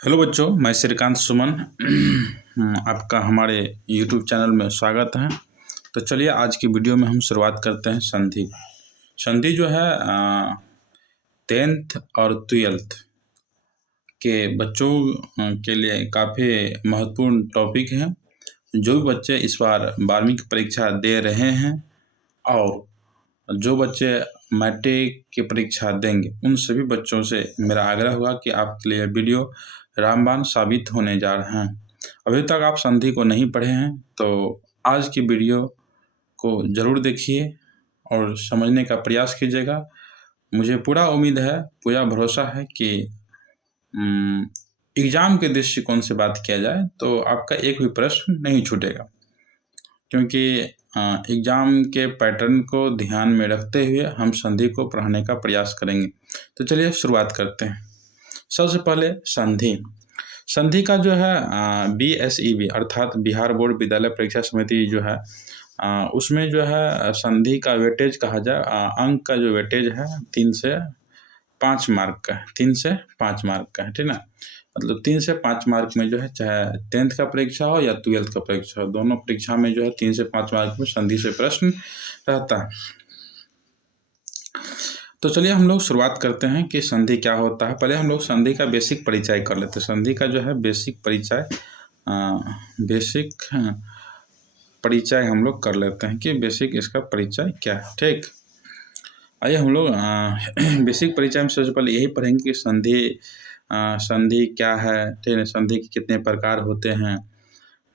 Hello बच्चों, मैं श्रीकांत सुमन आपका हमारे यूट्यूब चैनल में स्वागत है। तो चलिए आज की वीडियो में हम शुरुआत करते हैं संधि। संधि जो है 10th और 12th के बच्चों के लिए काफ़ी महत्वपूर्ण टॉपिक है। जो भी बच्चे इस बार 12वीं की परीक्षा दे रहे हैं और जो बच्चे मैट्रिक की परीक्षा देंगे, उन सभी बच्चों से मेरा आग्रह होगा कि आपके लिए वीडियो रामबाण साबित होने जा रहा है। अभी तक आप संधि को नहीं पढ़े हैं तो आज की वीडियो को ज़रूर देखिए और समझने का प्रयास कीजिएगा। मुझे पूरा उम्मीद है, पूरा भरोसा है कि एग्ज़ाम के दृष्टिकोण से बात किया जाए तो आपका एक भी प्रश्न नहीं छूटेगा, क्योंकि एग्ज़ाम के पैटर्न को ध्यान में रखते हुए हम संधि को पढ़ाने का प्रयास करेंगे। तो चलिए शुरुआत करते हैं। सबसे पहले संधि का जो है BSEB अर्थात बिहार बोर्ड विद्यालय परीक्षा समिति जो है उसमें जो है संधि का वेटेज कहा जाए, अंक का जो वेटेज है 3 से 5 मार्क का है। 3 से 5 मार्क का है, ठीक ना। मतलब 3 से 5 मार्क में जो है, चाहे 10th का परीक्षा हो या 12th का परीक्षा हो, दोनों परीक्षा में जो है 3 से 5 मार्क में संधि से प्रश्न रहता है। तो चलिए हम लोग शुरुआत करते हैं कि संधि क्या होता है। पहले हम लोग संधि का बेसिक परिचय कर लेते हैं। संधि का जो है बेसिक परिचय हम लोग कर लेते हैं कि बेसिक इसका परिचय क्या है। ठीक, आइए हम लोग बेसिक परिचय में सबसे पहले यही पढ़ेंगे कि संधि क्या है, ठीक है, संधि के कितने प्रकार होते हैं।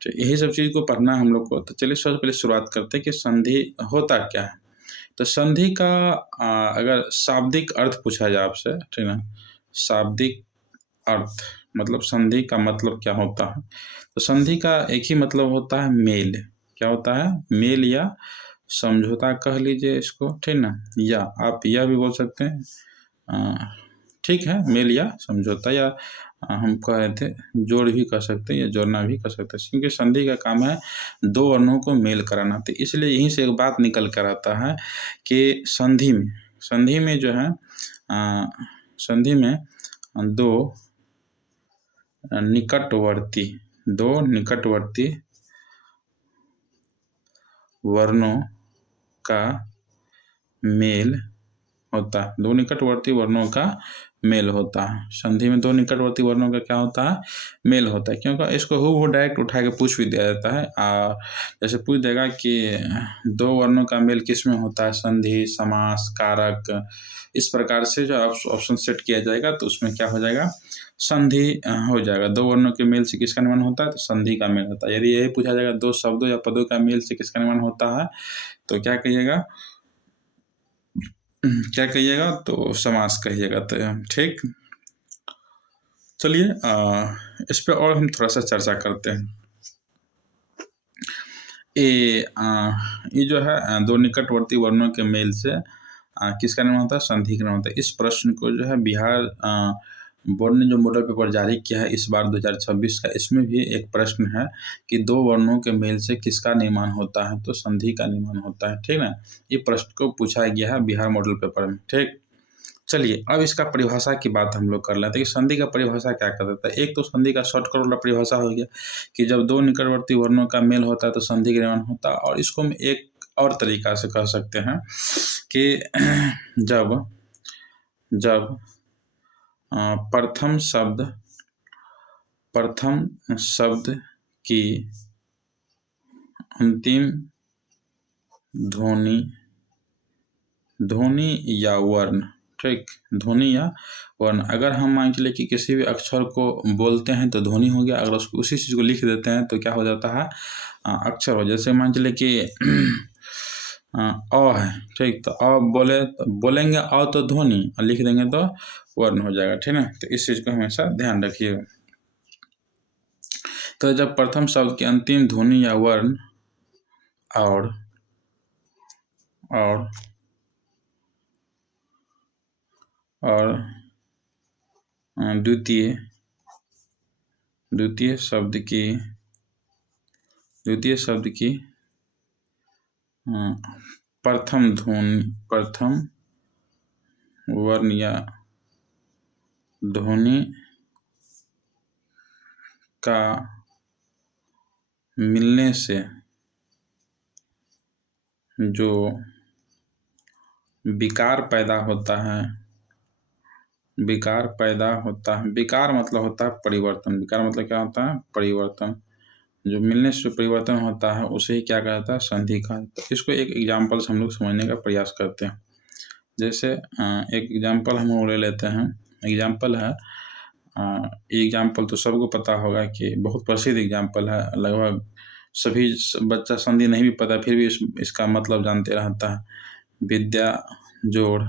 तो यही सब चीज़ को पढ़ना है हम लोग को। तो चलिए सबसे पहले शुरुआत करते हैं कि संधि होता क्या है। तो संधि का अगर शाब्दिक अर्थ पूछा जाए आपसे, ठीक ना, शाब्दिक अर्थ मतलब संधि का मतलब क्या होता है। तो संधि का एक ही मतलब होता है मेल। क्या होता है? मेल या समझौता कह लीजिए इसको, ठीक ना, या आप यह भी बोल सकते हैं, ठीक है, मेल या समझौता, या हम कह रहे थे जोड़ भी कह सकते हैं या जोड़ना भी कह सकते हैं, क्योंकि संधि का काम है दो वर्णों को मेल कराना। तो इसलिए यहीं से एक बात निकल कर आता है कि संधि में जो है संधि में दो निकटवर्ती वर्णों का मेल होता है। दो निकटवर्ती वर्णों का मेल होता है। संधि में दो निकटवर्ती वर्णों का क्या होता है? मेल होता है। क्योंकि इसको हूबहू डायरेक्ट उठा के पूछ भी दिया जाता है। जैसे पूछ देगा कि दो वर्णों का मेल किस में होता है? संधि, समास, कारक, इस प्रकार से जो ऑप्शन सेट किया जाएगा तो उसमें क्या हो जाएगा? संधि हो जाएगा। दो वर्णों के मेल से किसका निर्माण होता है? तो संधि का मेल होता है। यदि यही पूछा जाएगा दो शब्दों या पदों का मेल से किसका निर्माण होता है, तो क्या कहिएगा? तो समास कहिएगा। तो ठीक, चलिए इस पे और हम थोड़ा सा चर्चा करते हैं। ये जो है दो निकटवर्ती वर्णों के मेल से किसका निर्माण होता है? संधि का निर्माण होता है। इस प्रश्न को जो है बिहार बोर्ड ने जो मॉडल पेपर जारी किया है इस बार 2026 का, इसमें भी एक प्रश्न है कि दो वर्णों के मेल से किसका निर्माण होता है? तो संधि का निर्माण होता है, ठीक ना। ये प्रश्न को पूछा गया है बिहार मॉडल पेपर में। ठीक, चलिए अब इसका परिभाषा की बात हम लोग कर लेते हैं कि संधि का परिभाषा क्या कर देता है। एक तो संधि का शॉर्टकट वाला परिभाषा हो गया कि जब दो निकटवर्ती वर्णों का मेल होता है तो संधि का निर्माण होता है। और इसको हम एक और तरीका से कह सकते हैं कि जब प्रथम शब्द की अंतिम ध्वनि या वर्ण, ठीक, ध्वनि या वर्ण, अगर हम मान के लिए कि किसी भी अक्षर को बोलते हैं तो ध्वनि हो गया, अगर उसको उसी चीज़ को लिख देते हैं तो क्या हो जाता है? अक्षर हो। जैसे मान के लिए कि अ है, ठीक, तो बोलेंगे अ तो ध्वनि, और लिख देंगे तो वर्ण हो जाएगा, ठीक है। तो इस चीज़ को हमेशा ध्यान रखिएगा। तो जब प्रथम शब्द की अंतिम ध्वनि या वर्ण और द्वितीय शब्द की प्रथम वर्ण या ध्वनि का मिलने से जो विकार पैदा होता है, विकार पैदा होता है, विकार मतलब होता है परिवर्तन, विकार मतलब क्या होता है? परिवर्तन। जो मिलने से जो परिवर्तन होता है उसे ही क्या कहता है? संधि कहा जाता है। इसको एक एग्जाम्पल से हम लोग समझने का प्रयास करते हैं। जैसे एक एग्जाम्पल हम लोग ले लेते हैं। एग्जाम्पल है, एग्जाम्पल तो सबको पता होगा कि बहुत प्रसिद्ध एग्जाम्पल है, लगभग सभी बच्चा संधि नहीं भी पता फिर भी इसका मतलब जानते रहता है। विद्या जोड़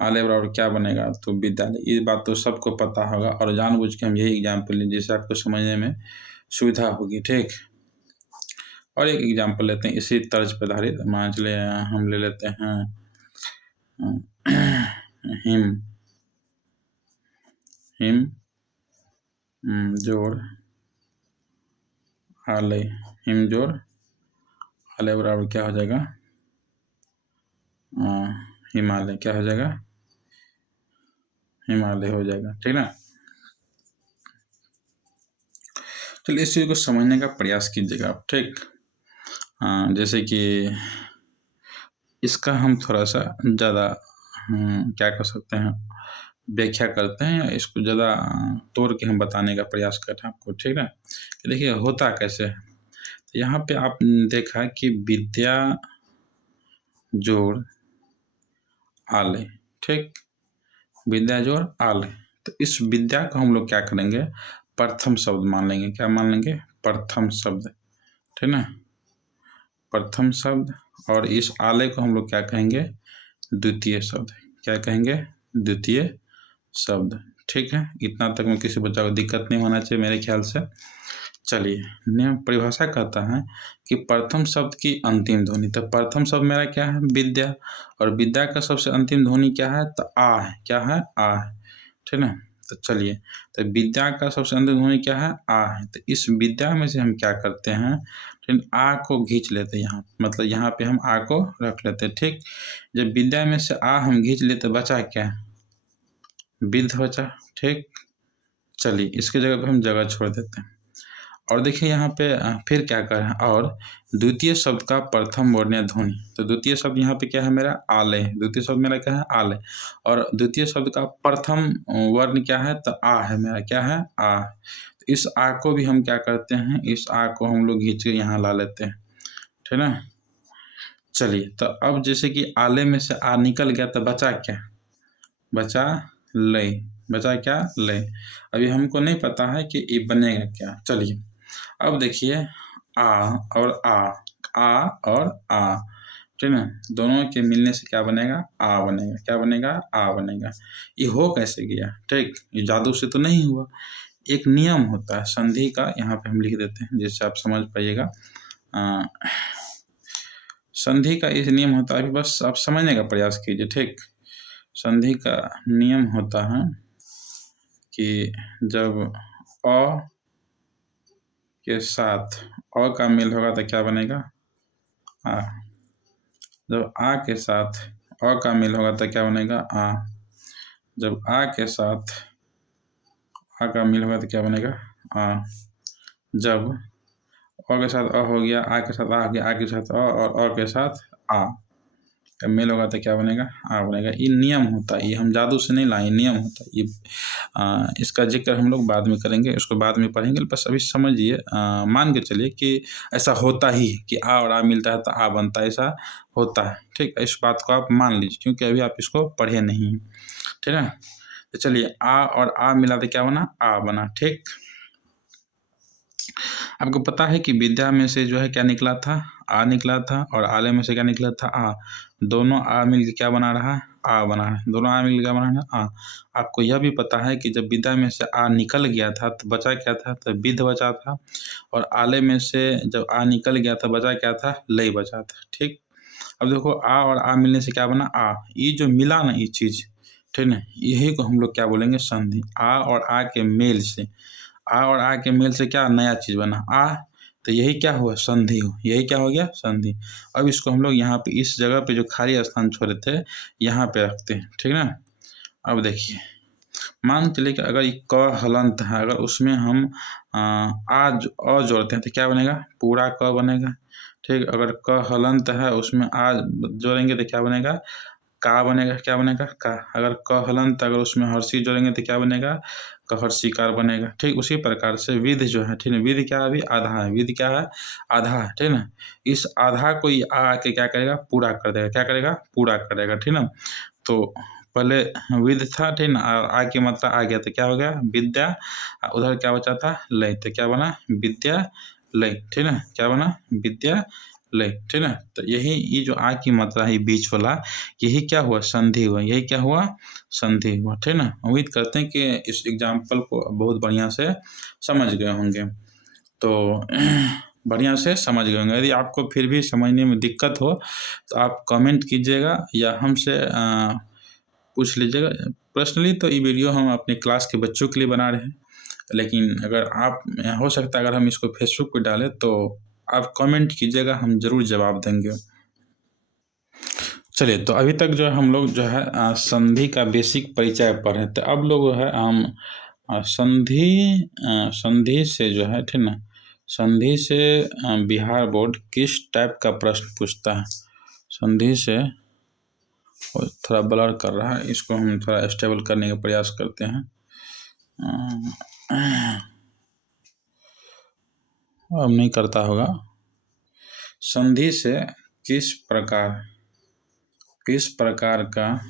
आले बराबर क्या बनेगा? तो विद्यालय। ये बात तो सबको पता होगा और जानबूझ के हम यही एग्जाम्पल लें जिससे आपको समझने में सुविधा होगी। ठीक, और एक एग्जाम्पल लेते हैं इसी तर्ज पर आधारित। मान चलिए हम ले लेते हैं हिम हिम जोड़ आले, हिम जोड़ आले बराबर क्या हो जाएगा? हिमालय। क्या हो जाएगा? हिमालय हो जाएगा। ठीक ना? चलिए इस चीज़ को समझने का प्रयास कीजिएगा आप। ठीक, जैसे कि इसका हम थोड़ा सा ज़्यादा क्या कर सकते हैं, व्याख्या करते हैं, या इसको ज़्यादा तोड़ के हम बताने का प्रयास करते हैं आपको। ठीक है, देखिए होता कैसे है। तो यहाँ पे आप देखा कि विद्या जोड़ आले। ठीक, विद्या जोड़ आले। तो इस विद्या को हम लोग क्या करेंगे? प्रथम शब्द मान लेंगे। क्या मान लेंगे? प्रथम शब्द। ठीक ना? प्रथम शब्द। और इस आले को हम लोग क्या कहेंगे? द्वितीय शब्द। क्या कहेंगे? द्वितीय शब्द। ठीक है, इतना तक में किसी बच्चा को दिक्कत नहीं होना चाहिए मेरे ख्याल से। चलिए, नियम परिभाषा कहता है कि प्रथम शब्द की अंतिम ध्वनि। तो प्रथम शब्द मेरा क्या है? विद्या। और विद्या का सबसे अंतिम ध्वनि क्या है? तो आ है। क्या है? आ है। ठीक ना? तो चलिए, तो विद्या का सबसे अंतिम ध्वनि क्या है? आ है। तो इस विद्या में से हम क्या करते हैं? ठीक, आ को खींच लेते हैं यहाँ, मतलब यहाँ पे हम आ को रख लेते हैं। ठीक, जब विद्या में से आ हम खींच लेते, बचा क्या? विद्ध बचा। ठीक, चलिए इसके जगह पे हम जगह छोड़ देते हैं। और देखिए यहाँ पे फिर क्या कर रहे हैं? और द्वितीय शब्द का प्रथम वर्णीय ध्वनि। तो द्वितीय शब्द यहाँ पे क्या है मेरा? आले। द्वितीय शब्द मेरा क्या है? आले। और द्वितीय शब्द का प्रथम वर्ण क्या है? तो आ है मेरा। क्या है? आ। तो इस आ को भी हम क्या करते हैं? इस आ को हम लोग खींच के यहाँ ला लेते हैं। ठीक ना? चलिए, तो अब जैसे कि आले में से आ निकल गया तो बचा क्या? बचा ले। बचा क्या? ले। अभी हमको नहीं पता है कि ये बनेगा क्या। चलिए, अब देखिए आ और आ और आ, ठीक है, दोनों के मिलने से क्या बनेगा? आ बनेगा। क्या बनेगा? आ बनेगा। ये हो कैसे गया? ठीक, ये जादू से तो नहीं हुआ। एक नियम होता है संधि का, यहाँ पे हम लिख देते हैं जिससे आप समझ पाइएगा। संधि का इस नियम होता है, अभी बस आप समझने का प्रयास कीजिए। ठीक, संधि का नियम होता है कि जब अ के साथ अ का मेल होगा तो क्या बनेगा? आ। जब आ के साथ अ का मेल होगा तो क्या बनेगा? आ। जब आ के साथ आ का मेल होगा तो क्या बनेगा? आ। जब अ के साथ अ हो गया, आ के साथ आ गया, आ के साथ अ और अ के साथ आ का मेल होगा तो क्या बनेगा? आ बनेगा। ये नियम होता है, ये हम जादू से नहीं लाए, नियम होता है ये। इसका जिक्र हम लोग बाद में करेंगे, उसको बाद में पढ़ेंगे। बस अभी समझिए, मान के चलिए कि ऐसा होता ही है कि आ और आ मिलता है तो आ बनता है, ऐसा होता है। ठीक, इस बात को आप मान लीजिए क्योंकि अभी आप इसको पढ़े नहीं। ठीक है, तो चलिए आ और आ मिला तो क्या बना? आ बना। ठीक, आपको पता है कि विद्या में से जो है क्या निकला था? आ निकला था। और आले में से क्या निकला था? आ। दोनों आ मिलकर क्या बना रहा है? आ बना रहा है। दोनों आ मिलकर क्या बना रहा है? आ। आपको यह भी पता है कि जब विद्या में से आ निकल गया था तो बचा क्या था? तो विद्ध बचा था। और आले में से जब आ निकल गया था बचा क्या था? लय बचा था। ठीक, अब देखो आ और आ मिलने से क्या बना? आ। ये जो मिला ना ये चीज़, ठीक है, यही को हम लोग क्या बोलेंगे? संधि। आ और आ के मेल से, आ और आ के मेल से क्या नया चीज़ बना? आ। तो यही क्या हुआ? संधि हो। यही क्या हो गया? संधि। अब इसको हम लोग यहाँ पे इस जगह पे जो खाली स्थान छोड़े थे यहाँ पे रखते हैं। ठीक ना? अब देखिए, मान चलिए कि अगर ये क हलंत है, अगर उसमें हम आज अ जोड़ते हैं तो क्या बनेगा, पूरा क बनेगा। ठीक, अगर क हलंत है उसमें आज जोड़ेंगे तो क्या बनेगा, का बनेगा। क्या बनेगा, का। अगर क हलंत अगर उसमें हर्षी जोड़ेंगे तो क्या बनेगा, कहर्षिकार बनेगा। ठीक, उसी प्रकार से विधि जो है, ठीक है, विधि क्या है, अभी आधा है, विधि क्या है, आधा है, ठीक ना। इस आधा को ये आ के क्या करेगा, पूरा कर देगा। क्या करेगा, पूरा करेगा, ठीक ना। तो पहले विद था, ठीक ना, और आ की मात्रा आ गया तो क्या हो गया, विद्या। उधर क्या बचा था, लय, तो क्या बना, विद्या लय, ठीक ना। क्या बना, विद्या लय, ठीक ना। तो यही ये जो आ की मात्रा है बीच वाला, यही क्या हुआ, संधि हुआ। यही क्या हुआ, संधि हुआ, ठीक ना। उम्मीद करते हैं कि इस एग्जाम्पल को बहुत बढ़िया से समझ गए होंगे। तो बढ़िया से समझ गए होंगे। यदि आपको फिर भी समझने में दिक्कत हो तो आप कमेंट कीजिएगा या हमसे पूछ लीजिएगा। पर्सनली तो ये वीडियो हम अपने क्लास के बच्चों के लिए बना रहे हैं, लेकिन अगर आप, हो सकता है अगर हम इसको फेसबुक पे डालें तो आप कमेंट कीजिएगा, हम ज़रूर जवाब देंगे। चलिए, तो अभी तक जो है हम लोग जो है संधि का बेसिक परिचय पढ़े। तो अब लोग जो है हम संधि से जो है, ठीक ना, संधि से बिहार बोर्ड किस टाइप का प्रश्न पूछता है। संधि से थोड़ा ब्लर कर रहा है, इसको हम थोड़ा स्टेबल करने का प्रयास करते हैं। अब नहीं करता होगा। संधि से किस प्रकार का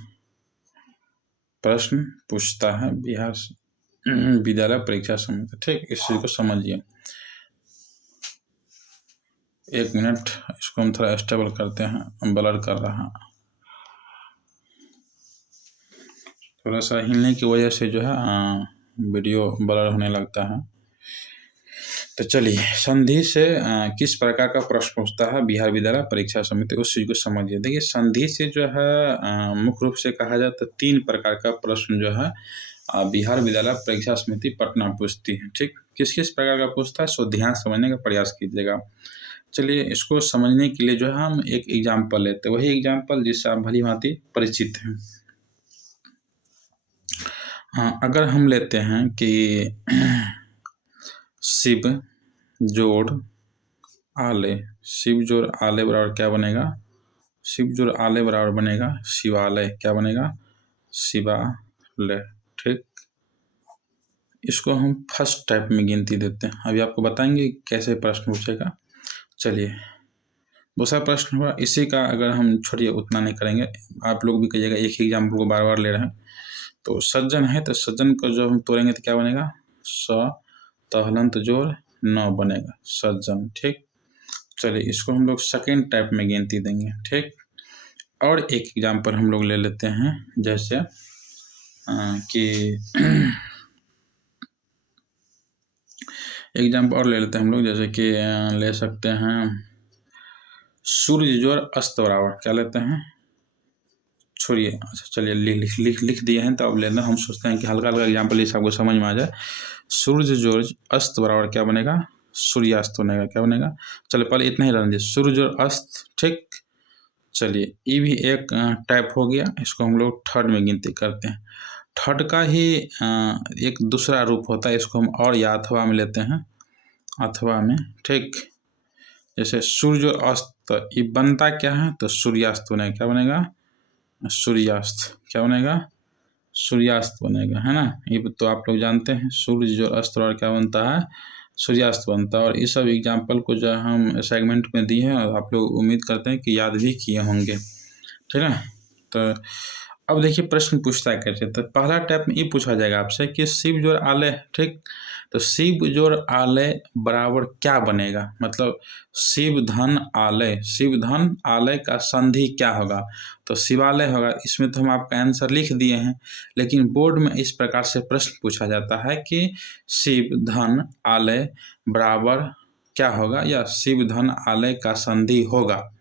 प्रश्न पूछता है बिहार विद्यालय परीक्षा समिति। ठीक, इस चीज को समझिए। एक मिनट, इसको हम थोड़ा स्टेबल करते हैं, ब्लर कर रहा है। थोड़ा सा हिलने की वजह से जो है वीडियो ब्लर होने लगता है। तो चलिए, संधि से किस प्रकार का प्रश्न पूछता है बिहार विद्यालय परीक्षा समिति, उस चीज को समझिए। देखिए, संधि से जो है मुख्य रूप से कहा जाए तो 3 प्रकार का प्रश्न जो है बिहार विद्यालय परीक्षा समिति पटना पूछती है। ठीक, किस किस प्रकार का पूछता है, सो ध्यान समझने का प्रयास कीजिएगा। चलिए, इसको समझने के लिए जो है हम एक एग्जाम्पल लेते हैं, वही एग्जाम्पल जिससे आप भली भांति परिचित हैं। अगर हम लेते हैं कि शिव जोड़ आले, शिव जोड़ आले बराबर क्या बनेगा, शिव जोड़ आले बराबर बनेगा शिवालय। क्या बनेगा, शिवालय। ठीक, इसको हम फर्स्ट टाइप में गिनती देते हैं। अभी आपको बताएंगे कैसे प्रश्न पूछेगा। चलिए, दूसरा प्रश्न हुआ, इसी का अगर हम छोड़िए, उतना नहीं करेंगे, आप लोग भी कहिएगा, एक ही एग्जाम्पल को बार बार ले रहे हैं। तो सज्जन है, तो सज्जन को जो हम तोड़ेंगे तो क्या बनेगा, स तहलंत जोड़ न बनेगा, सज्जन। ठीक, चलिए, इसको हम लोग सेकेंड टाइप में गिनती देंगे। ठीक, और एक एग्जाम्पल हम लोग ले लेते हैं, जैसे कि एग्जाम्पल और ले लेते हैं हम लोग, जैसे कि ले सकते हैं सूर्य जोड़ अस्त बराबर, क्या लेते हैं, छोड़िए, अच्छा चलिए लिख दिए हैं, तो अब लेना, हम सोचते हैं कि हल्का हल्का एग्जाम्पल इस आपको समझ में आ जाए। सूर्य जोड़ अस्त बराबर क्या बनेगा, सूर्यास्त बनेगा। क्या बनेगा, चलिए पहले इतना ही रहने दीजिए, सूर्य जोड़ अस्त। ठीक, चलिए, ये भी एक टाइप हो गया, इसको हम लोग थर्ड में गिनती करते हैं। थर्ड का ही एक दूसरा रूप होता है, इसको हम और या अथवा में लेते हैं, अथवा में। ठीक, जैसे सूर्य और अस्त, ये बनता क्या है, तो सूर्यास्त बनेगा। क्या बनेगा, सूर्यास्त। क्या बनेगा, सूर्यास्त बनेगा, है ना। ये तो आप लोग जानते हैं, सूर्य जो अस्त और क्या बनता है, सूर्यास्त बनता है। और इस सब एग्जाम्पल को जो हम असाइनमेंट में दिए हैं, और आप लोग उम्मीद करते हैं कि याद भी किए होंगे। ठीक है, तो अब देखिए प्रश्न पूछता है कैसे। तो पहला टाइप में ये पूछा जाएगा आपसे कि शिव जोड़ आलय। ठीक, तो शिव जोड़ आलय बराबर क्या बनेगा, मतलब शिव धन आलय, शिव धन आलय का संधि क्या होगा, तो शिवालय होगा। इसमें तो हम आपका आंसर लिख दिए हैं, लेकिन बोर्ड में इस प्रकार से प्रश्न पूछा जाता है कि शिव धन आलय बराबर क्या होगा, या शिव धन आलय का संधि होगा।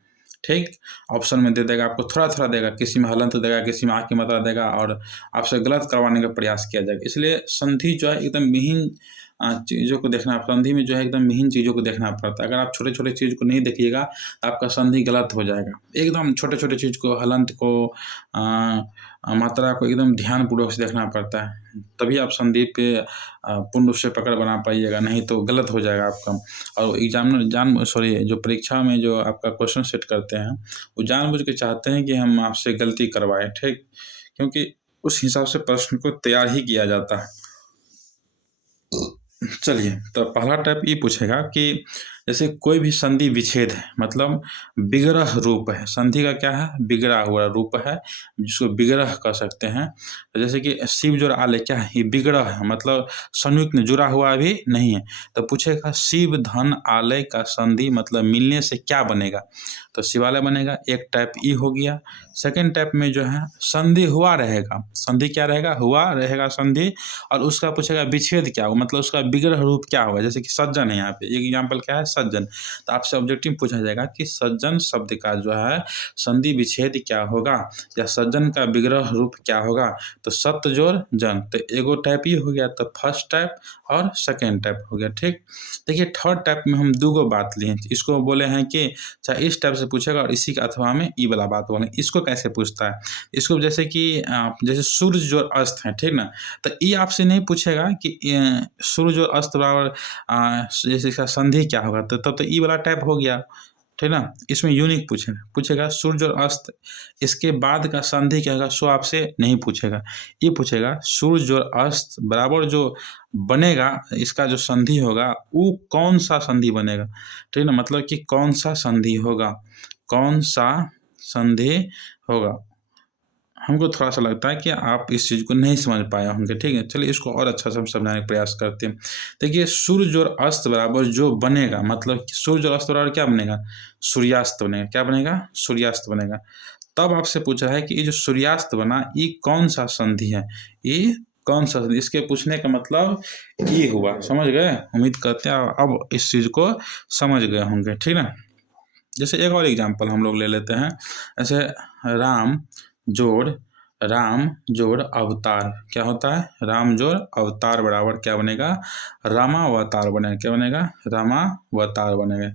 ठीक, ऑप्शन में दे देगा आपको, थोड़ा थोड़ा देगा, किसी में हलंत देगा, किसी में आ की मात्रा देगा, और आपसे गलत करवाने का प्रयास किया जाएगा। इसलिए संधि जो है एकदम मिहिन चीज़ों को देखना, संधि में जो है एकदम महीन चीज़ों को देखना पड़ता है। अगर आप छोटे-छोटे चीज़ को नहीं देखिएगा तो आपका संधि गलत हो जाएगा। एकदम छोटे-छोटे चीज़ को, हलंत को, मात्रा को एकदम ध्यानपूर्वक से देखना पड़ता है। तभी आप संधि पे पूर्ण रूप से पकड़ बना पाइएगा, नहीं तो गलत हो जाएगा आपका। और जो परीक्षा में जो आपका क्वेश्चन सेट करते हैं, वो जानबूझ के चाहते हैं कि हम आपसे गलती करवाएँ, ठीक? क्योंकि उस हिसाब से प्रश्न को तैयार ही किया जाता है। चलिए, तो पहला टाइप ये पूछेगा कि जैसे कोई भी संधि विच्छेद है, मतलब विग्रह रूप है। संधि का क्या है? बिगड़ा हुआ रूप है, जिसको विग्रह कह सकते हैं। तो जैसे कि शिव जोड़ आले क्या है? ये विग्रह है, मतलब संयुक्त में जुड़ा हुआ भी नहीं है। तो पूछेगा शिव धन आलय का संधि मतलब मिलने से क्या बनेगा? तो शिवालय बनेगा। एक टाइप ई हो गया। सेकेंड टाइप में जो है संधि हुआ रहेगा। संधि क्या रहेगा? हुआ रहेगा संधि। और उसका पूछेगा विच्छेद क्या होगा, मतलब उसका विग्रह रूप क्या होगा? जैसे कि सज्जन है, यहाँ पे एक एग्जाम्पल क्या है? सज्जन। तो आपसे ऑब्जेक्टिव पूछा जाएगा कि सज्जन शब्द का जो है संधि विच्छेद क्या होगा, या सज्जन का विग्रह रूप क्या होगा? तो सत्य जोड़ जन। तो एगो टाइप ये हो गया, तो फर्स्ट टाइप और सेकेंड टाइप हो गया, ठीक। देखिए थर्ड टाइप में हम दो बात लिए, इसको बोले हैं कि चाहे इस टाइप से पूछेगा और इसी के अथवा में ई वाला बात बोले। इसको कैसे पूछता है? इसको जैसे कि जैसे सूर्य जो अस्त है, ठीक ना, तो ये आपसे नहीं पूछेगा कि सूर्य और अस्त बराबर जैसे इसका संधि क्या होगा, तो तब तो ई वाला टाइप हो गया, ठीक ना। इसमें यूनिक पूछेगा सूर्य और अस्त, इसके बाद का संधि क्या होगा, सो आपसे नहीं पूछेगा। ये पूछेगा सूर्य और अस्त बराबर जो बनेगा, इसका जो संधि होगा वो कौन सा संधि बनेगा, ठीक ना, मतलब कि कौन सा संधि होगा, कौन सा संधि होगा। हमको थोड़ा-सा लगता है कि आप इस चीज़ को नहीं समझ पाए होंगे, ठीक है? चलिए इसको और अच्छा से हम समझाने का प्रयास करते हैं। देखिए सूर्य और अस्त बराबर जो बनेगा, मतलब कि सूर्य और अस्त बराबर क्या बनेगा? सूर्यास्त बनेगा। क्या बनेगा? सूर्यास्त बनेगा। तब आपसे पूछ रहा है कि ये जो सूर्यास्त बना, ये कौन-सा संधि है? ये कौन-सा संधि? इसके पूछने का मतलब ये हुआ, समझ गए? उम्मीद करते हैं अब इस चीज़ को समझ गए होंगे, ठीक ना? जैसे एक और एग्ज़ाम्पल हम लोग ले लेते हैं। ऐसे राम जोड़ अवतार क्या होता है? राम जोड़ अवतार बराबर क्या बनेगा? रामावतार बनेगा। क्या बनेगा? रामावतार बनेगा।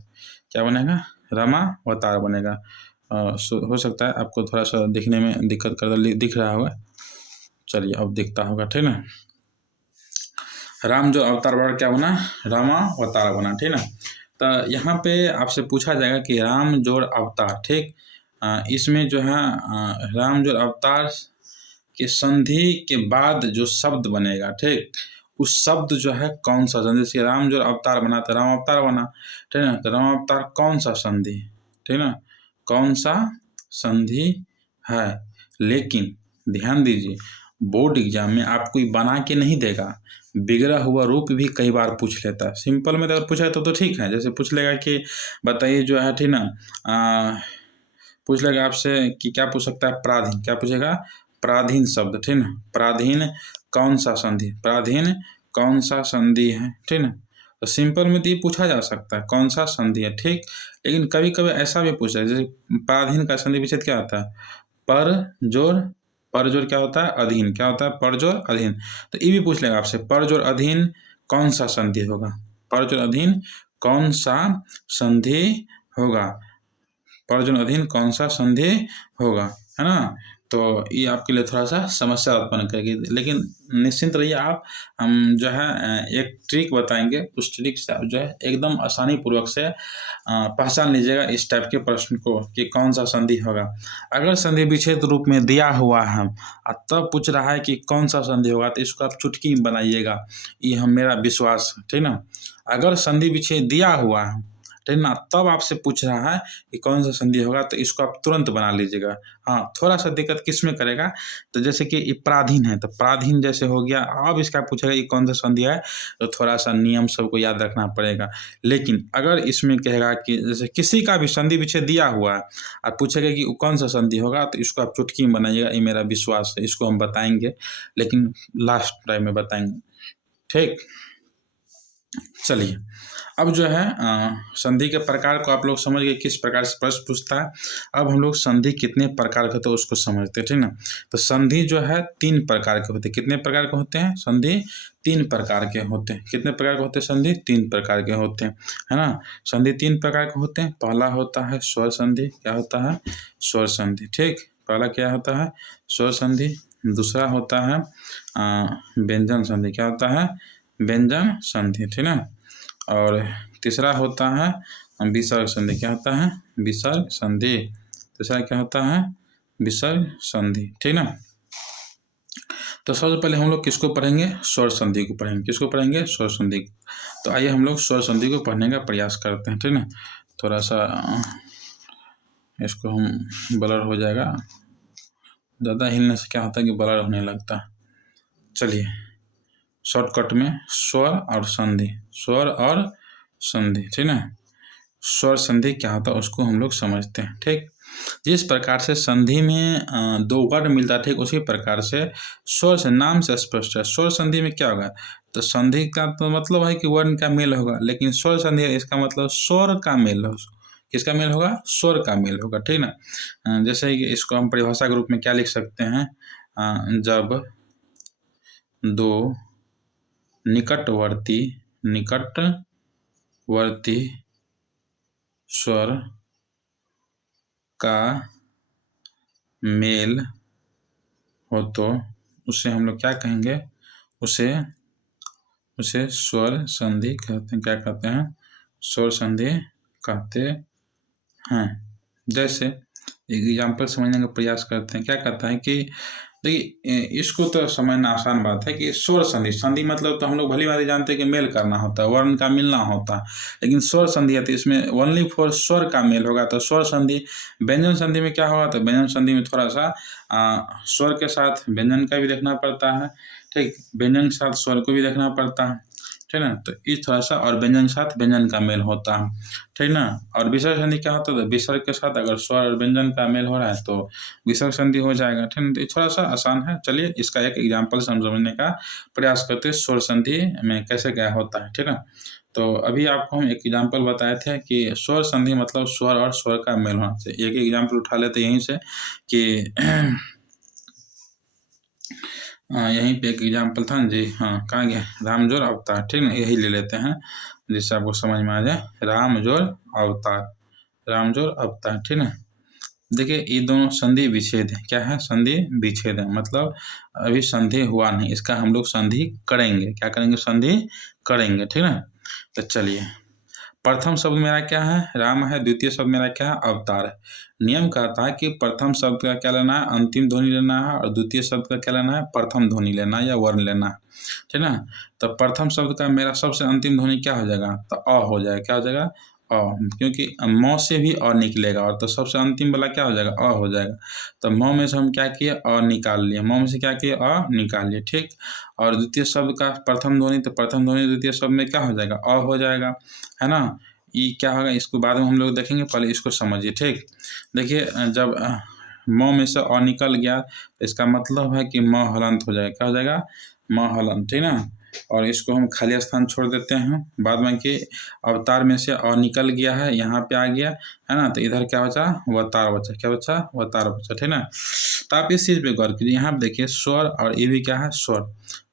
क्या बनेगा? रामावतार बनेगा। हो सकता है आपको थोड़ा-सा दिखने में दिक्कत दिख रहा होगा। चलिए अब दिखता होगा, ठीक ना? राम जो अवतार बराबर क्या बना? रामावतार बना, ठीक ना? तो यहाँ पे आपसे पूछा जाएगा कि राम जोड़ अवतार, ठीक। इसमें जो है राम जोड़ अवतार के संधि के बाद जो शब्द बनेगा, ठीक, उस शब्द जो है कौन सा संधि? जैसे राम जो अवतार बना तो राम अवतार बना, ठीक ना। तो राम अवतार कौन सा संधि, ठीक ना, कौन सा संधि है? लेकिन ध्यान दीजिए बोर्ड एग्जाम में आपको बना के नहीं देगा, बिगड़ा हुआ रूप भी कई बार पूछ लेता है। सिंपल में अगर पूछा तो ठीक है, जैसे पूछ लेगा कि बताइए जो है, ठीक ना, पूछ लेगा आपसे कि क्या पूछ सकता है? पराधीन। क्या पूछेगा? पराधीन शब्द, ठीक ना। पराधीन कौन सा संधि? पराधीन कौन सा संधि है, ठीक ना। तो सिंपल में तो ये पूछा जा सकता है कौन सा संधि है, ठीक। लेकिन कभी कभी ऐसा भी पूछा है, जैसे पराधीन का संधि विच्छेद क्या होता है? पर जोड़ क्या होता है? अधीन। क्या होता है? पर जोड़ अधीन। तो ये भी पूछ लेगा आपसे पर जोड़ अधीन कौन सा संधि होगा? पर जोड़ अधीन कौन सा संधि होगा? पर जोड़ अधीन कौन सा संधि होगा, है ना। तो ये आपके लिए थोड़ा सा समस्या उत्पन्न करेगी, लेकिन निश्चिंत रहिए आप, हम जो है एक ट्रिक बताएंगे, उस ट्रिक से आप जो है एकदम आसानी पूर्वक से पहचान लीजिएगा इस टाइप के प्रश्न को कि कौन सा संधि होगा। अगर संधि विच्छेद रूप में दिया हुआ है और तब पूछ रहा है कि कौन सा संधि होगा, तो इसको आप चुटकी में बनाइएगा, ये हम मेरा विश्वास है, ठीक ना। अगर संधि विच्छेद दिया हुआ है, ठीक ना, तब आपसे पूछ रहा है कि कौन सा संधि होगा, तो इसको आप तुरंत बना लीजिएगा। हाँ, थोड़ा सा दिक्कत किस में करेगा, तो जैसे कि ये पराधीन है, तो पराधीन जैसे हो गया, अब इसका पूछेगा ये कौन सा संधि है, तो थोड़ा सा नियम सबको याद रखना पड़ेगा। लेकिन अगर इसमें कहेगा कि जैसे किसी का भी संधि विच्छेद दिया हुआ है और पूछेगा कि वो कौन सा संधि होगा, तो इसको आप चुटकी में बनाइएगा, ये मेरा विश्वास है। इसको हम बताएंगे, लेकिन लास्ट टाइम में बताएंगे, ठीक। चलिए अब जो है संधि के प्रकार को आप लोग समझ गए, किस प्रकार से प्रश्न पूछता है। अब हम लोग संधि कितने प्रकार के, तो उसको समझते हैं, ठीक ना। तो संधि जो है 3 प्रकार के होते हैं। कितने प्रकार के होते हैं? संधि 3 प्रकार के होते हैं। कितने प्रकार के होते हैं? संधि 3 प्रकार के होते हैं, है ना। संधि 3 प्रकार के होते हैं। पहला होता है स्वर संधि। क्या होता है? स्वर संधि, ठीक। पहला क्या होता है? स्वर संधि। दूसरा होता है व्यंजन संधि। क्या होता है? व्यंजन संधि, ठीक ना। और तीसरा होता है विसर्ग संधि। क्या होता है? विसर्ग संधि। तीसरा क्या होता है? विसर्ग संधि, ठीक ना। तो सबसे पहले हम लोग किसको पढ़ेंगे? स्वर संधि को पढ़ेंगे। किसको पढ़ेंगे? स्वर संधि को। तो आइए हम लोग स्वर संधि को पढ़ने का प्रयास करते हैं, ठीक ना। थोड़ा सा इसको हम ब्लर हो जाएगा, ज़्यादा हिलने से क्या होता है कि ब्लर होने लगता है। चलिए शॉर्टकट में स्वर और संधि, स्वर और संधि, ठीक ना। स्वर संधि क्या होता है उसको हम लोग समझते हैं, ठीक। जिस प्रकार से संधि में 2 वर्ण मिलता है, ठीक उसी प्रकार से स्वर से, नाम से स्पष्ट है। स्वर संधि में क्या होगा? तो संधि का तो मतलब है कि वर्ण का मेल होगा, लेकिन स्वर संधि है इसका मतलब स्वर का मेल हो। किसका मेल होगा? स्वर का मेल होगा, ठीक ना। जैसे कि इसको हम परिभाषा के रूप में क्या लिख सकते हैं? जब 2 निकटवर्ती स्वर का मेल हो तो उसे हम लोग क्या कहेंगे? उसे स्वर संधि कहते हैं। क्या कहते हैं? स्वर संधि कहते हैं। जैसे एक एग्जाम्पल समझने का प्रयास करते हैं। क्या कहता है कि देखिए इसको तो समझना आसान बात है कि स्वर संधि, संधि मतलब तो हम लोग भली भांति जानते हैं कि मेल करना होता है, वर्ण का मिलना होता है। लेकिन स्वर संधि है तो इसमें ओनली फॉर स्वर का मेल होगा। तो स्वर संधि। व्यंजन संधि में क्या होगा? तो व्यंजन संधि में थोड़ा सा स्वर के साथ व्यंजन का भी देखना पड़ता है, ठीक। व्यंजन के साथ स्वर को भी देखना पड़ता है, ठीक ना। तो इस थोड़ा सा, और व्यंजन के साथ व्यंजन का मेल होता है, ठीक ना। और विसर्ग संधि क्या होता है? तो विसर्ग के साथ अगर स्वर और व्यंजन का मेल हो रहा है तो विसर्ग संधि हो जाएगा, ठीक ना। तो थोड़ा सा आसान है। चलिए इसका एक एग्जाम्पल से हम समझने का प्रयास करते हैं, स्वर संधि में कैसे क्या होता है, ठीक ना। तो अभी आपको हम एक एग्जाम्पल बताए थे कि स्वर संधि मतलब स्वर और स्वर का मेल होना चाहिए। एक एग्जाम्पल उठा लेते यहीं से कि यहीं पे एक एग्जाम्पल था जी। हाँ, कहाँ गया? रामजोर अवतार, ठीक ना। यही ले लेते हैं जिससे आपको समझ में आ जाए। रामजोर अवतार, ठीक ना। देखिए ये दोनों संधि विच्छेद है। क्या है? संधि विच्छेद है, मतलब अभी संधि हुआ नहीं, इसका हम लोग संधि करेंगे। क्या करेंगे? संधि करेंगे, ठीक ना। तो चलिए प्रथम शब्द मेरा क्या है? राम है। द्वितीय शब्द मेरा क्या है? अवतार है। नियम कहता है कि प्रथम शब्द का क्या लेना है? अंतिम ध्वनि लेना है, और द्वितीय शब्द का क्या लेना है? प्रथम ध्वनि लेना है या वर्ण लेना है, ठीक ना। तो प्रथम शब्द का मेरा सबसे अंतिम ध्वनि क्या हो जाएगा? तो अ हो जाएगा। क्या हो जाएगा? अ, क्योंकि म से भी अ निकलेगा, और तो सबसे अंतिम वाला क्या हो जाएगा? अ हो जाएगा। तो म में से हम क्या किए? अ निकाल लिए। म में से क्या किए? अ निकाल लिए, ठीक। और द्वितीय शब्द का प्रथम ध्वनि, तो प्रथम ध्वनि द्वितीय शब्द में क्या हो जाएगा? अ हो जाएगा, है ना। ये क्या होगा इसको बाद में हम लोग देखेंगे, पहले इसको समझिए, ठीक। देखिए जब म में से अ निकल गया तो इसका मतलब है कि म हलंत हो जाएगा। क्या हो जाएगा? म हलंत, ठीक ना। और इसको हम खाली स्थान छोड़ देते हैं। बाद में कि अवतार में से अ निकल गया है, यहाँ पे आ गया, है ना। तो इधर क्या बचा? वतार बचा। क्या बचा? वतार बचा, ठीक ना। तो आप इस चीज़ पे गौर कीजिए। यहाँ पे देखिए स्वर, और ये भी क्या है? स्वर।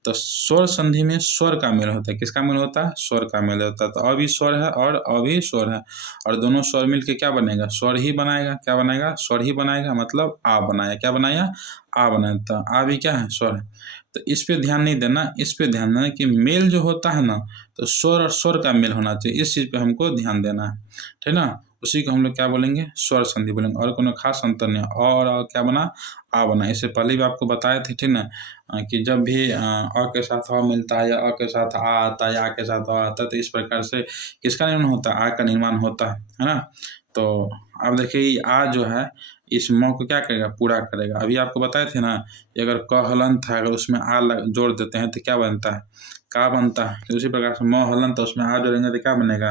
तो स्वर संधि में स्वर का मेल होता है। किसका मेल होता है? स्वर का मेल होता है। तो अ भी स्वर है और अ भी स्वर है, और दोनों स्वर मिल के क्या बनेगा? स्वर ही बनाएगा। क्या बनाएगा? स्वर ही बनाएगा, मतलब आ बनाया। क्या बनाया? आ बनाया। तो आ भी क्या है? स्वर है। तो इस पे ध्यान नहीं देना, इस पे ध्यान देना कि मेल जो होता है ना, तो स्वर और स्वर का मेल होना चाहिए। इस चीज़ पे हमको ध्यान देना है, ठीक ना। उसी को हम लोग क्या बोलेंगे? स्वर संधि बोलेंगे, और कोनो खास अंतर नहीं। और क्या बना? आ बना। इससे पहले भी आपको बताए थे, ठीक ना, कि जब भी अ के साथ अ मिलता है, या अ के साथ आ आता है, या आ के साथ अ आता है, तो इस प्रकार से किसका निर्माण होता है? आ का निर्माण होता है ना। तो अब देखिए ये आ जो है इस म को क्या करेगा? पूरा करेगा। अभी आपको बताए थे ना कि अगर क हलंत है, अगर उसमें आ जोड़ देते हैं तो क्या बनता है? का बनता है। तो उसी प्रकार से म हलंत है, उसमें आ जोड़ेंगे तो क्या बनेगा?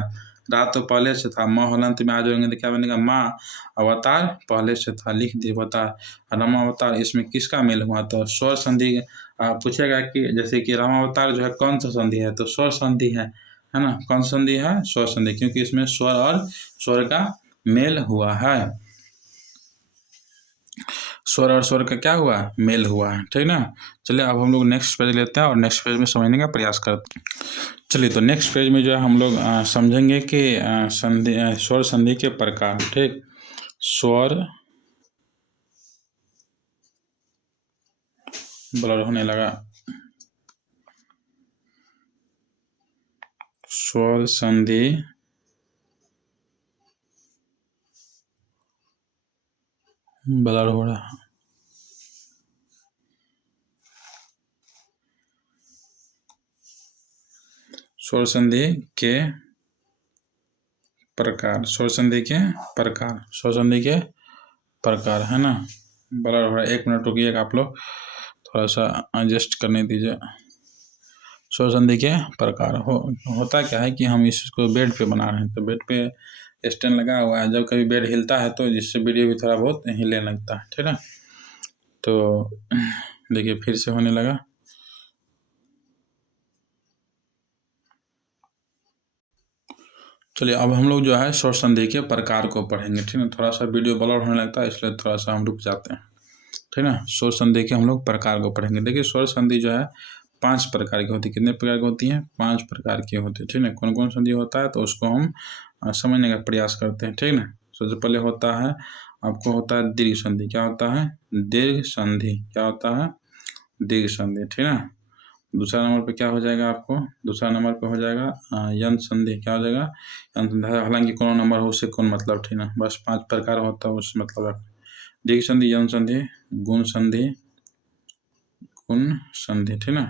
रा तो पहले से था, म हलंत में आ जोड़ेंगे तो क्या बनेगा? माँ। अवतार पहले से था, लिख दिए अवतार। रामावतार, इसमें किसका मेल हुआ? तो स्वर संधि। पूछेगा कि जैसे कि रामावतार जो है कौन सा संधि है? तो स्वर संधि है। है ना। कौन सा संधि है? स्वर संधि, क्योंकि इसमें स्वर और स्वर का मेल हुआ है। स्वर और स्वर का क्या हुआ? मेल हुआ है, ठीक ना। चलिए अब हम लोग नेक्स्ट पेज लेते हैं और नेक्स्ट पेज में समझने का प्रयास करते हैं। चलिए तो नेक्स्ट पेज में जो है हम लोग समझेंगे कि संधि स्वर संधि के प्रकार, ठीक। स्वर, ब्लर होने लगा, स्वर संधि ब्लर हो रहा, स्वर संधि के प्रकार, स्वर संधि के प्रकार, स्वर संधि के प्रकार, है ना। ब्लर हो रहा है, 1 मिनट रुकिएगा आप लोग, थोड़ा सा एडजस्ट करने दीजिए। स्वर संधि के प्रकार होता क्या है कि हम इसको बेड पे बना रहे हैं, तो बेड पे स्टैंड लगा हुआ है, जब कभी बेड हिलता है तो जिससे वीडियो भी थोड़ा बहुत हिलने लगता है, ठीक है। तो देखिए फिर से होने लगा। चलिए अब हम लोग जो है स्वर संधि के प्रकार को पढ़ेंगे, ठीक है। थोड़ा सा वीडियो ब्लर होने लगता है, इसलिए थोड़ा सा हम रुक जाते हैं, ठीक है ना। स्वर संधि के हम लोग प्रकार को पढ़ेंगे। देखिए स्वर संधि जो है 5 प्रकार की होती है। कितने प्रकार की होती हैं? 5 प्रकार की होती है, ठीक है। कौन कौन संधि होता है तो उसको हम समझने का प्रयास करते हैं, ठीक है ना। सबसे पहले होता है आपको, होता है दीर्घ संधि। क्या होता है? दीर्घ संधि। क्या होता है? दीर्घ संधि, ठीक है ना। दूसरा नंबर पे क्या हो जाएगा आपको? दूसरा नंबर पे हो जाएगा यंत्र संधि। क्या हो जाएगा? यंत्र संधि। हालांकि कौन नंबर हो उससे कौन मतलब, ठीक है। बस 5 प्रकार होता है, उससे मतलब रख। दीर्घ संधि, यंत्र संधि, गुण संधि, गुण संधि, ठीक है।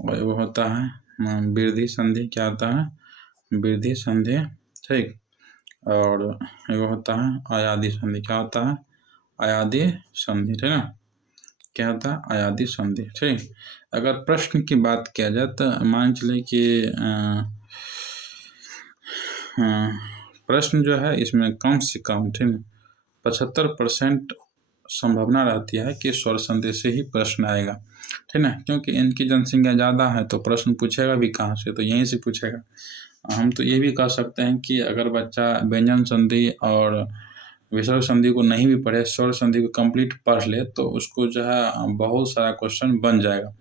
और वो होता है वृद्धि संधि। क्या होता है? वृद्धि संधि, ठीक। और वो होता है अयादी संधि। क्या होता है? अयादी संधि, ठीक है। क्या होता है? अयादी संधि, ठीक। अगर प्रश्न की बात किया जाए तो मान चले कि प्रश्न जो है इसमें कम से कम, ठीक, 75% संभावना रहती है कि स्वर संधि से ही प्रश्न आएगा, ठीक ना। क्योंकि इनकी जनसंख्या ज़्यादा है तो प्रश्न पूछेगा भी कहाँ से? तो यहीं से पूछेगा। हम तो ये भी कह सकते हैं कि अगर बच्चा व्यंजन संधि और विसर्ग संधि को नहीं भी पढ़े, स्वर संधि को कंप्लीट पढ़ ले तो उसको जो है बहुत सारा क्वेश्चन बन जाएगा।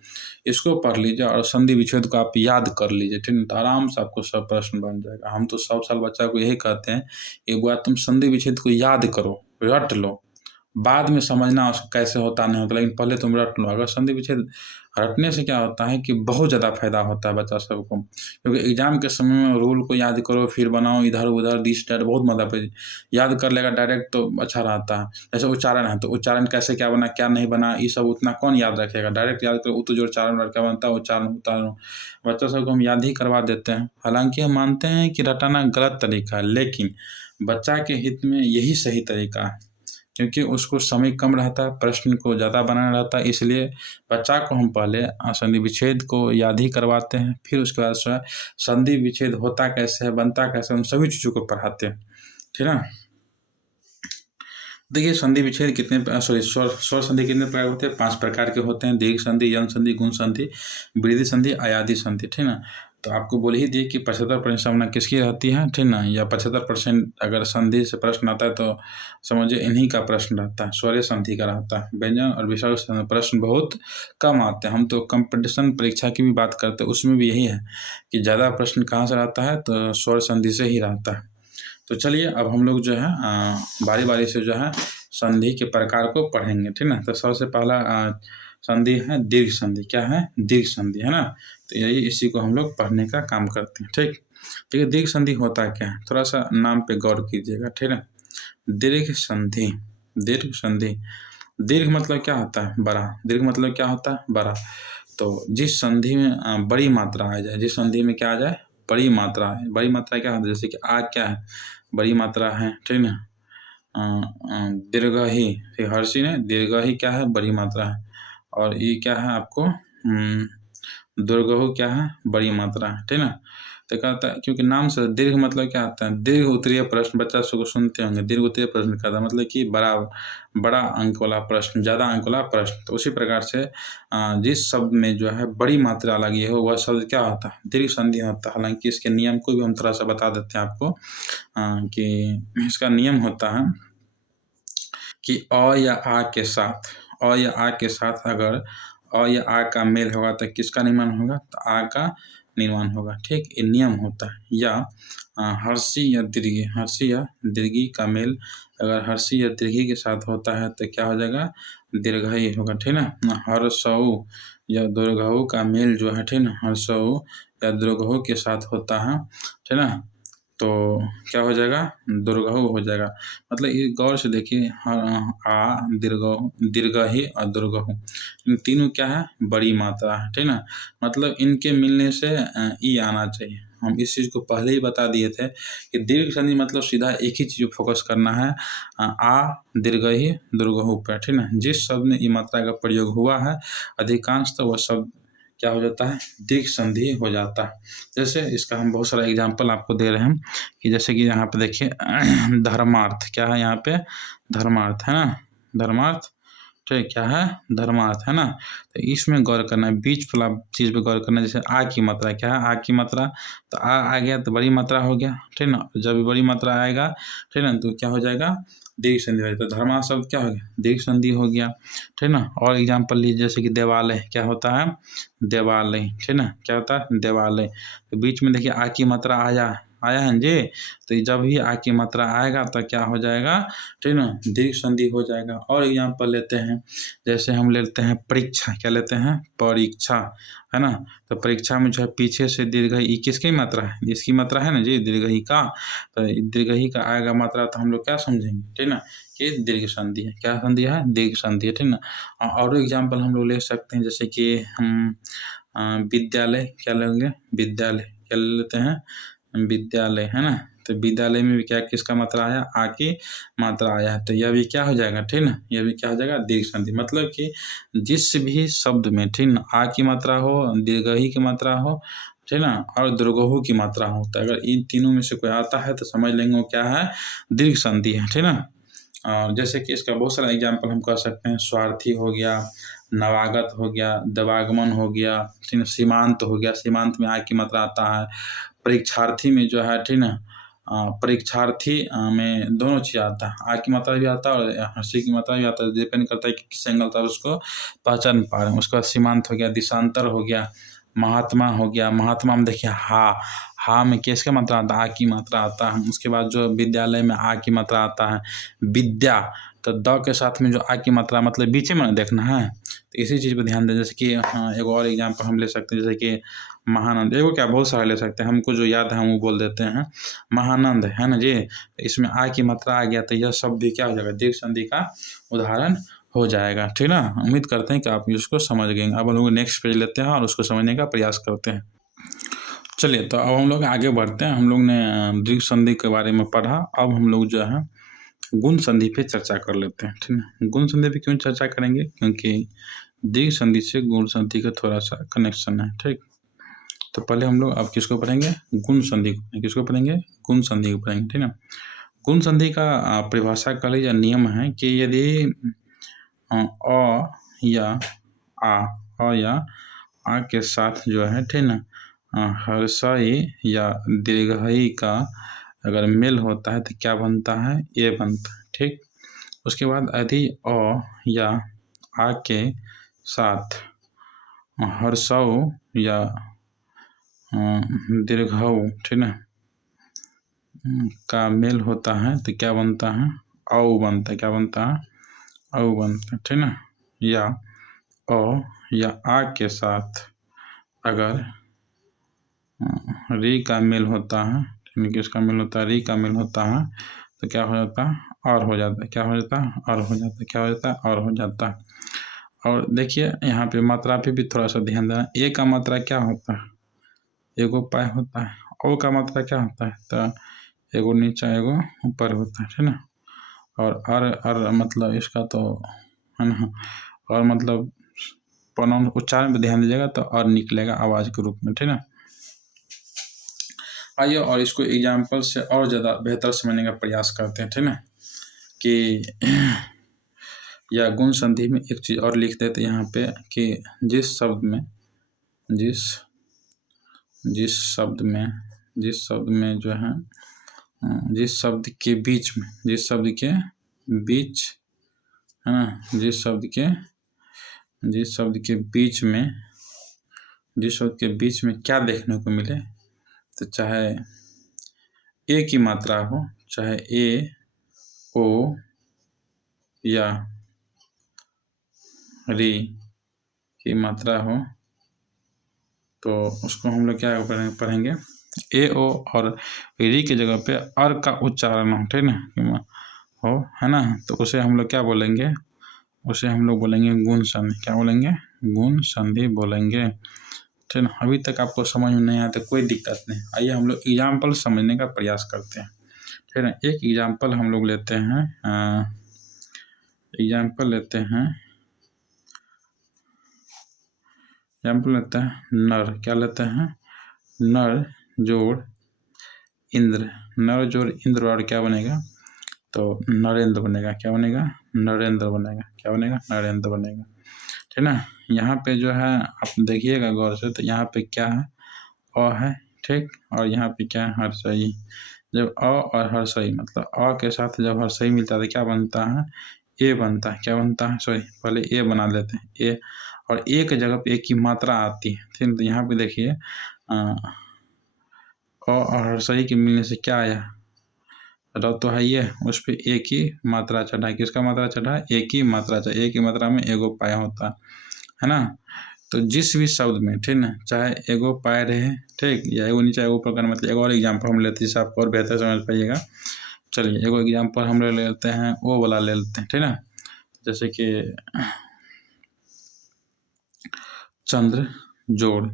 इसको पढ़ लीजिए और संधि विच्छेद को आप याद कर लीजिए, ठीक है। तो आराम से आपको सब प्रश्न बन जाएगा। हम तो 100 साल बच्चा को यही कहते हैं, एक बार तुम संधि विच्छेद को याद करो, रट लो, बाद में समझना उसको कैसे होता नहीं होता, लेकिन पहले तुम रट लो। अगर संधि विच्छेद रटने से क्या होता है कि बहुत ज़्यादा फायदा होता है बच्चा सबको, क्योंकि एग्जाम के समय में रूल को याद करो, फिर बनाओ इधर उधर, दिस डैट, बहुत मदद है। याद कर लेगा डायरेक्ट तो अच्छा रहता है। जैसे उच्चारण है तो उच्चारण कैसे क्या बना, क्या नहीं बना, ये सब उतना कौन याद रखेगा? डायरेक्ट याद करो, उत जोड़ चारण क्या बनता है, उच्चारण उच्चारण। बच्चों सबको हम याद ही करवा देते हैं। हालांकि हम मानते हैं कि रटाना गलत तरीका है, लेकिन बच्चा के हित में यही सही तरीका है, क्योंकि उसको समय कम रहता है, प्रश्न को ज़्यादा बनाना रहता है। इसलिए बच्चा को हम पहले संधि विच्छेद को याद ही करवाते हैं, फिर उसके बाद जो है संधि विच्छेद होता कैसे है, बनता कैसे है, उन सभी चीज़ों को पढ़ाते हैं, ठीक है। देखिए संधि विच्छेद कितने स्वर संधि कितने प्रकार होते हैं? 5 प्रकार के होते हैं। दीर्घ संधि, यंत्र संधि, गुण संधि, वृद्धि संधि, अयादी संधि, ठीक ना। तो आपको बोल ही दिए कि 75% संभावना किसकी रहती है, ठीक ना। या 75% अगर संधि से प्रश्न आता है तो समझिए इन्हीं का प्रश्न रहता है, स्वरीय संधि का रहता है। व्यंजन और विसर्ग प्रश्न बहुत कम आते हैं। हम तो कंपटीशन परीक्षा की भी बात करते हैं, उसमें भी यही है कि ज़्यादा प्रश्न कहाँ से रहता है तो स्वर संधि से ही रहता है। तो चलिए अब हम लोग जो है बारी बारी से जो है संधि के प्रकार को पढ़ेंगे, ठीक ना। तो सबसे पहला संधि है दीर्घ संधि। क्या है? दीर्घ संधि, है ना। तो यही इसी को हम लोग पढ़ने का काम करते हैं, ठीक। ठीक है, दीर्घ संधि होता क्या है? थोड़ा सा नाम पे गौर कीजिएगा, ठीक है। दीर्घ संधि, दीर्घ संधि, दीर्घ मतलब क्या होता है? बड़ा। दीर्घ मतलब क्या होता है? बड़ा। तो जिस संधि में बड़ी मात्रा आ जाए, जिस संधि में क्या आ जाए? बड़ी मात्रा है। बड़ी मात्रा क्या होता है? जैसे कि आ क्या है? बड़ी मात्रा है, ठीक ना। दीर्घ ही, हर्षी ने दीर्घ ही क्या है? बड़ी मात्रा है। और ये क्या है आपको? दुर्गहु क्या है? बड़ी मात्रा है, ठीक ना। तो कहता है क्योंकि नाम से दीर्घ मतलब क्या आता है, दीर्घ उत्तरीय प्रश्न, बच्चा को सुनते होंगे, दीर्घ उत्तरीय प्रश्न कहता है मतलब कि बड़ा अंक वाला प्रश्न, ज़्यादा अंक वाला प्रश्न। तो उसी प्रकार से जिस शब्द में जो है बड़ी मात्रा लगी हो वह शब्द क्या होता है, दीर्घ संधि होता है। हालांकि इसके नियम को भी हम थोड़ा सा बता देते हैं आपको कि इसका नियम होता है कि अ या आ के साथ, अ या आ के साथ अगर अ या आ का मेल होगा तो किसका निर्माण होगा, तो आ का निर्माण होगा। ठीक, ये नियम होता है। या हर्षी या दीर्घी, हर्षी या दीर्घी का मेल अगर हर्षी या दीर्घी के साथ होता है तो क्या हो जाएगा, दीर्घई होगा। ठीक ना, हर्षऊ या दुर्घऊ का मेल जो है, ठीक ना, हर्षऊ या दुर्घऊ के साथ होता है, ठीक ना, तो क्या हो जाएगा, दुर्घऊ हो जाएगा। मतलब ये गौर से देखिए, आ दीर्घही और दुर्घऊ, इन तीनों क्या है, बड़ी मात्रा है। ठीक ना, मतलब इनके मिलने से ई आना चाहिए। हम इस चीज़ को पहले ही बता दिए थे कि दीर्घ संधि मतलब सीधा एक ही चीज़ फोकस करना है, आ दीर्घही दुर्घऊ पर। ठीक ना, जिस शब्द में ई मात्रा का प्रयोग हुआ है अधिकांशतः वह शब्द क्या हो जाता है, दीर्घ संधि हो जाता है। जैसे इसका हम बहुत सारा एग्जाम्पल आपको दे रहे हैं कि जैसे कि यहाँ पे देखिए धर्मार्थ क्या है, यहाँ पे धर्मार्थ है ना, धर्मार्थ, ठीक, क्या है, धर्मार्थ है ना। तो इसमें गौर करना है, बीच वाला चीज़ पे गौर करना है। जैसे आ की मात्रा क्या है, आ की मात्रा, तो आ गया तो बड़ी मात्रा हो गया। ठीक ना, जब भी बड़ी मात्रा आएगा, ठीक ना, तो क्या हो जाएगा, दीर्घ संधि हो जाएगा। तो धर्मा शब्द क्या हो गया, दीर्घ संधि हो गया। ठीक ना, और एग्जाम्पल लीजिए जैसे कि देवालय क्या होता है, देवालय, ठीक ना, क्या होता है, देवालय। तो बीच में देखिए आ की मात्रा आया है जी, तो जब भी आ की मात्रा आएगा तो क्या हो जाएगा, ठीक ना, दीर्घ संधि हो जाएगा। और एग्जाम्पल लेते हैं, जैसे हम लेते हैं परीक्षा, क्या लेते हैं, परीक्षा, है ना। तो परीक्षा में जो है पीछे से दीर्घ ई किसकी मात्रा है, इसकी मात्रा है ना जी, दीर्घ ई का। तो दीर्घ ई का आएगा मात्रा तो हम लोग क्या समझेंगे, ठीक ना, कि दीर्घ संधि है। क्या संधि है, दीर्घ संधि है। ठीक ना, और एग्जाम्पल हम लोग ले सकते हैं, जैसे कि हम विद्यालय क्या लेंगे, विद्यालय क्या ले लेते हैं, विद्यालय, है ना। तो विद्यालय में भी क्या किसका मात्रा आया, आ की मात्रा आया है। तो यह भी क्या हो जाएगा, ठीक ना, यह भी क्या हो जाएगा, दीर्घ संधि। मतलब कि जिस भी शब्द में, ठीक ना, आ की मात्रा हो, दीर्घही की मात्रा हो, ठीक ना, और दुर्गहु की मात्रा हो, तो अगर इन तीनों में से कोई आता है तो समझ लेंगे वो क्या है, दीर्घ संधि है। ठीक ना, जैसे कि इसका बहुत सारा एग्जाम्पल हम कह सकते हैं, स्वार्थी हो गया, नवागत हो गया, दवागमन हो गया, ठीक ना, सीमांत हो गया, सीमांत में आ की मात्रा आता है। परीक्षार्थी में जो है, ठीक ना, परीक्षार्थी में दोनों चीज़ आता है, आ की मात्रा भी आता है और हंसी की मात्रा भी आता है, डिपेंड करता है कि किस एंगल से उसको पहचान पा रहे हैं। उसका सीमांत हो गया, दिशांतर हो गया, महात्मा हो गया। महात्मा में देखिए हा में किसका मात्रा आता है, आ की मात्रा आता है। उसके बाद जो विद्यालय में आ की मात्रा आता है, विद्या, तो द के साथ में जो आ की मात्रा मतलब बीच में देखना है, तो इसी चीज़ पर ध्यान दें। जैसे कि एक और एग्जाम्पल हम ले सकते हैं, जैसे कि महानंद, एगो क्या बहुत सारे ले सकते हैं, हमको जो याद है हम वो बोल देते हैं, महानंद, है ना जी। इसमें आ की मात्रा आ गया तो यह शब्द भी क्या हो जाएगा, दीर्घ संधि का उदाहरण हो जाएगा। ठीक ना, उम्मीद करते हैं कि आप इसको समझ गए। अब हम लोग नेक्स्ट पेज लेते हैं और उसको समझने का प्रयास करते हैं। चलिए, तो अब हम लोग आगे बढ़ते हैं। हम लोग ने दीर्घ संधि के बारे में पढ़ा, अब हम लोग जो है गुण संधि पे चर्चा कर लेते हैं। ठीक है, गुण संधि पे क्यों चर्चा करेंगे, क्योंकि दीर्घ संधि से गुण संधि का थोड़ा सा कनेक्शन है। ठीक, तो पहले हम लोग अब किसको पढ़ेंगे, गुण संधि को। किसको पढ़ेंगे, गुण संधि को पढ़ेंगे। ठीक है, गुण संधि का परिभाषा का या नियम है कि यदि अ या आ के साथ जो है, ठीक ना, हर्षई या दीर्घई का अगर मेल होता है तो क्या बनता है, ए बनता है। ठीक, उसके बाद यदि अ या आ के साथ हर्षऊ या दीर्घऊ, ठीक ना, का मेल होता है तो क्या बनता है, औ बनता है। क्या बनता है, औ बनता है। ठीक ना, या अ या आ के साथ अगर री का मेल होता है, किसका मेल होता है, री का मेल होता है, तो क्या हो जाता है, और हो जाता है। क्या हो जाता है, और हो जाता है। क्या हो जाता है, और हो जाता है। और देखिए यहाँ पे मात्रा पे भी थोड़ा सा ध्यान देना। ए का मात्रा क्या होता है, एगो पाए होता है। ओ का मात्रा क्या होता है, तो एगो नीचा एगो ऊपर होता है। ठीक ना, और अर मतलब इसका तो है ना, और मतलब प्रोनाउन उच्चारण पे ध्यान दीजिएगा तो और निकलेगा आवाज़ के रूप में। ठीक ना, आइए और इसको एग्जाम्पल से और ज़्यादा बेहतर समझने का प्रयास करते हैं, ठीक ना, कि या गुण संधि में एक चीज़ और लिख देते हैं यहाँ पे कि जिस शब्द में जो है जिस शब्द के बीच में है ना, जिस शब्द के बीच में क्या देखने को मिले, तो चाहे ए की मात्रा हो, चाहे ए, ओ या री की मात्रा हो, तो उसको हम लोग क्या पढ़ेंगे, ए, ओ और री की जगह पे अर का उच्चारण हो, ठीक ना, हो, है ना, तो उसे हम लोग क्या बोलेंगे, उसे हम लोग बोलेंगे गुण संधि। क्या बोलेंगे? गुण संधि बोलेंगे, ठीक ना। अभी तक आपको समझ में नहीं आया तो कोई दिक्कत नहीं, आइए हम लोग एग्जाम्पल समझने का प्रयास करते हैं, ठीक है। एक एग्जाम्पल हम लोग लेते हैं, नर। क्या लेते हैं? नर जोड़ इंद्र। नर जोड़ इंद्र और क्या बनेगा? तो नरेंद्र बनेगा। क्या बनेगा? नरेंद्र बनेगा। क्या बनेगा? नरेंद्र बनेगा, ठीक ना। यहाँ पे जो है आप देखिएगा गौर से, तो यहाँ पे क्या है? अ है, ठीक, और यहाँ पे क्या है? हर्षई। जब अ और हर्षई मतलब अ के साथ जब हर्षई मिलता है तो क्या बनता है? ए बनता है। क्या बनता है? सॉरी, पहले ए बना लेते हैं, ए, और ए की जगह पे ए की मात्रा आती है, ठीक। तो यहाँ पे देखिए अ और हर्षई के मिलने से क्या आया? र तो है ये, उस पर ए की मात्रा चढ़ा है। किसका मात्रा चढ़ा है? ए की मात्रा चढ़ा। ए की मात्रा में एगो पाया होता है ना। तो जिस भी शब्द में, ठीक ना, चाहे एगो पाए रहे, ठीक, या एगो नीचे एगो प्रकार, मतलब एक और एग्जाम्पल हम लेते हैं जिससे आपको और बेहतर समझ पाइएगा। चलिए एगो एग्जाम्पल हम ले लेते हैं, वो वाला ले लेते हैं, ठीक ना। जैसे कि चंद्र जोड़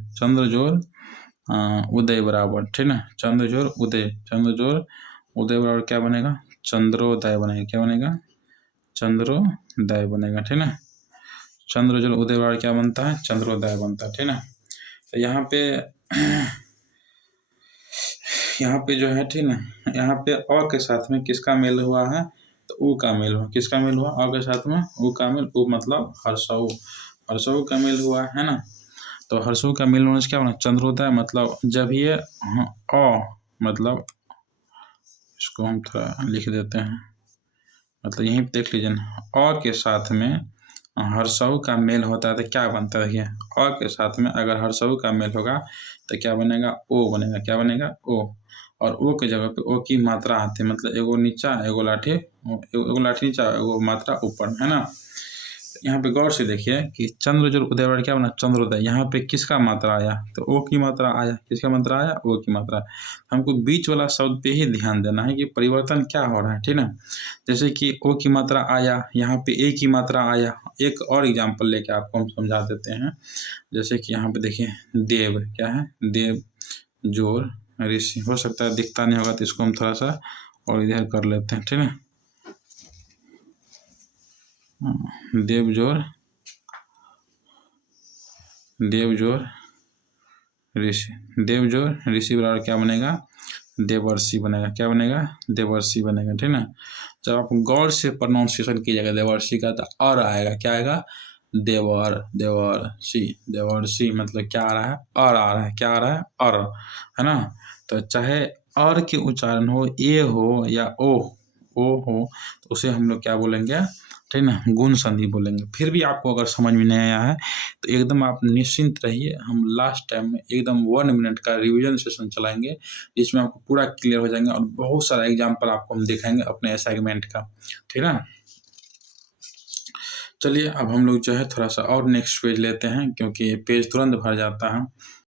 उदय बराबर, ठीक ना, चंद्र जोड़ उदय बराबर क्या बनेगा? चंद्रोदय बनेगा। क्या बनेगा? चंद्रोदय बनेगा, ठीक ना। चंद्र जोड़ उदय बराबर क्या बनता है? चंद्रोदय बनता है, ठीक ना। तो यहाँ पे जो है, ठीक ना, यहाँ पे अ के साथ में किसका मेल हुआ है? तो उ का मेल हुआ। किसका मेल हुआ? अ के साथ में उ का मेल। उ मतलब हर्षऊ का मेल हुआ है ना। तो हर्षऊ का मेल होने से क्या बना? चंद्रोदय। मतलब जब ये अ, मतलब इसको हम थोड़ा लिख देते हैं, मतलब यहीं पे देख लीजिए ना, अ के साथ में हर्षऊ का मेल होता है तो क्या बनता है? देखिए, अ के साथ में अगर हर्षऊ का मेल होगा तो क्या बनेगा? ओ बनेगा। क्या बनेगा? ओ। और ओ की जगह पे ओ की मात्रा आती है, मतलब एगो नीचा एगो लाठी, एगो लाठी नीचा एगो मात्रा ऊपर, है ना। यहाँ पे गौर से देखिए कि चंद्र जो उदय बराबर क्या बना? चंद्रोदय। यहाँ पे किसका मात्रा आया? तो ओ की मात्रा आया। किसका मात्रा आया? ओ की मात्रा। हमको बीच वाला शब्द पे ही ध्यान देना है कि परिवर्तन क्या हो रहा है, ठीक ना। जैसे कि ओ की मात्रा आया, यहाँ पे ए की मात्रा आया। एक और एग्जाम्पल लेके आपको हम समझा देते हैं। जैसे कि यहाँ पे देखिए देव। क्या है? देव जोड़ ऋषि। हो सकता है दिखता नहीं होगा तो इसको हम थोड़ा सा और इधर कर लेते हैं, ठीक है। देव जोड़ ऋषि बराबर क्या बनेगा? देवर्षि बनेगा। क्या बनेगा? देवर्षि बनेगा, ठीक ना। जब आप गौर से प्रोनाउंसिएशन कीजिएगा देवर्षि का तो और आएगा। क्या आएगा? देवर्षि मतलब क्या आ रहा है? और आ रहा है। क्या आ रहा है? और, है ना। तो चाहे और के उच्चारण हो, ए हो या ओ हो, तो उसे हम लोग क्या बोलेंगे? ठीक ना, गुण संधि बोलेंगे। फिर भी आपको अगर समझ में नहीं आया है तो एकदम आप निश्चिंत रहिए, हम लास्ट टाइम में एकदम 1 मिनट का रिवीजन सेशन चलाएंगे जिसमें आपको पूरा क्लियर हो जाएंगे और बहुत सारा एग्जाम्पल आपको हम दिखाएंगे अपने असाइनमेंट का, ठीक है। चलिए अब हम लोग जो है थोड़ा सा और नेक्स्ट पेज लेते हैं क्योंकि पेज तुरंत भर जाता है।